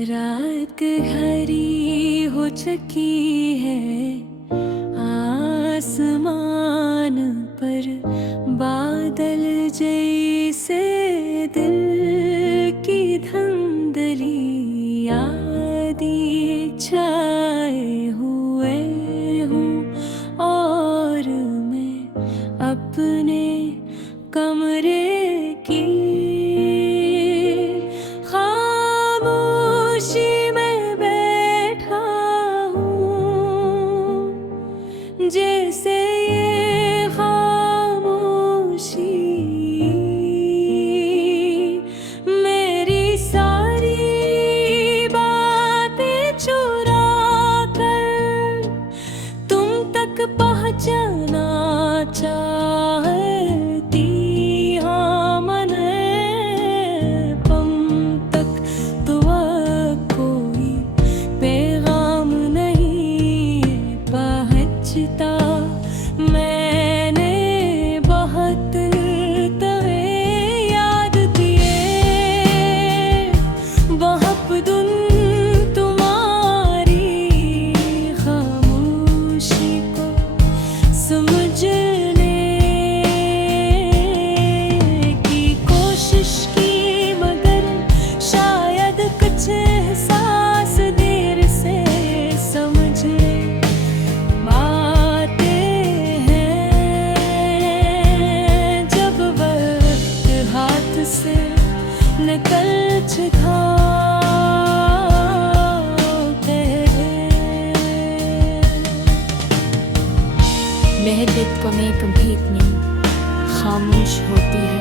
रात घरी हो चुकी है, आसमान पर बादल जैसे दिल की धुंधली यादें छाए हुए हूँ और मैं अपने कमरे की खामोशी में बैठा हूँ, जैसे ये खामोशी मेरी सारी बातें चुरा कर तुम तक पहुँचना चाहती। हाँ मन पम तक तो अब कोई पैगाम नहीं पहुँचता। मैंने बहुत तुम्हें याद किए, बहुत दिन तुम्हारी खामोशी को समझने की कोशिश की, मगर शायद कुछ एहसास देर से समझ आते हैं। जब वक्त हाथ से निकल चुका लहदत को मैं कभी खामोश होती है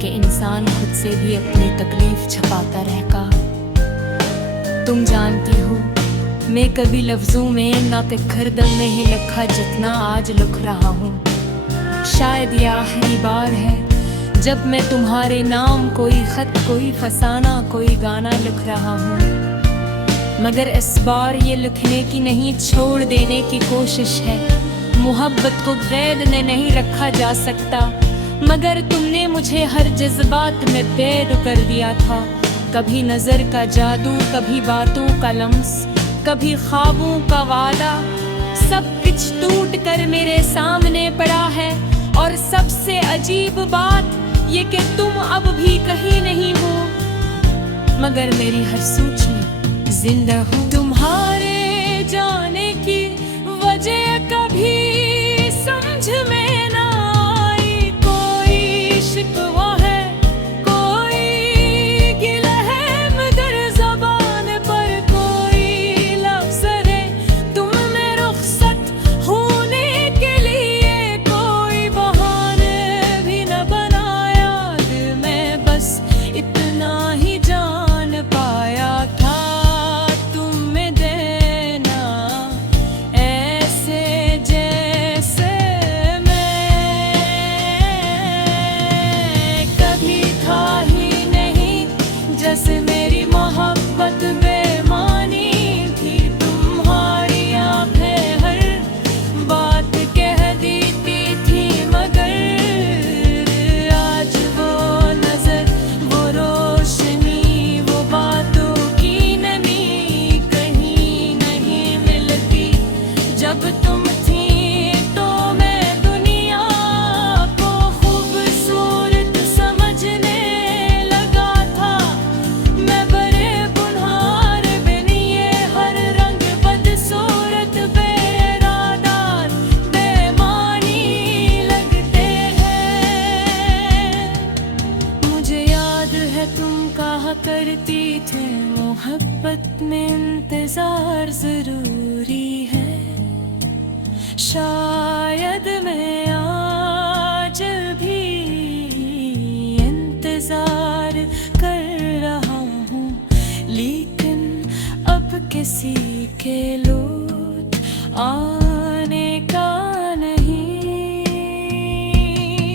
कि इंसान खुद से भी अपनी तकलीफ छुपाता रहता। तुम जानती हो मैं कभी लफ्जों में ना तिखर दिल नहीं लिखा जितना आज लिख रहा हूँ। शायद ये आखिरी बार है जब मैं तुम्हारे नाम कोई खत, कोई फसाना, कोई गाना लिख रहा हूँ। मगर इस बार ये लिखने की नहीं, छोड़ देने की कोशिश है। मोहब्बत को कैद में नहीं रखा जा सकता, मगर तुमने मुझे हर जज्बात में कैद कर दिया था। कभी नजर का जादू, कभी बातों का लम्स, कभी ख्वाबों का वादा, सब कुछ टूट कर मेरे सामने पड़ा है। और सबसे अजीब बात ये कि तुम अब भी कहीं नहीं हो, मगर मेरी हर सोच में जिंदा हो। तुम्हारे जाने की वजह कभी समझ में ना आई, कोई शिकवा है, कोई गिला है, मगर ज़बान पर कोई लफ्ज़ है। तुमने रुख़सत होने के लिए कोई बहाने भी न बनाया। मैं बस इतना ही जान पाया था तुम्हें देना ऐसे जैसे मैं कभी था ही नहीं। जैसे मेरी मोहब्बत बेमानी थी, तुम्हारी आंखें हर बात कह देती थी, मगर आज वो नजर, वो रोशनी, वो बातों की नमी कहीं नहीं मिलती। जब तुम थी तो मैं दुनिया को खूबसूरत समझने लगा था। मैं बड़े बुनहार बनिए, हर रंग बदसूरत, बेरादार, बेमानी लगते हैं। मुझे याद है तुम कहा करती थे मोहब्बत में इंतजार जरूरी है। शायद मैं आज भी इंतजार कर रहा हूँ, लेकिन अब किसी के लौट आने का नहीं।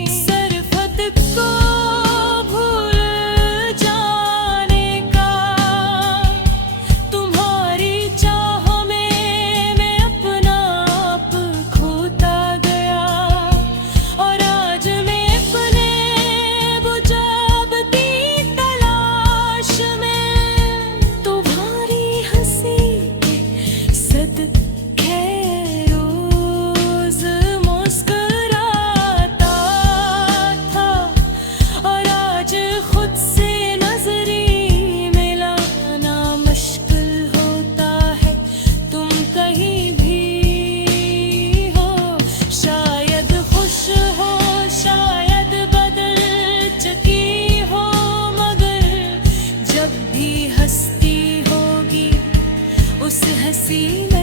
सरफत को भूल जाने का, तुम्हारी चाह में मैं अपना आप खोता गया। और आज मैं अपने बुझावती तलाश में, तो इस हसीना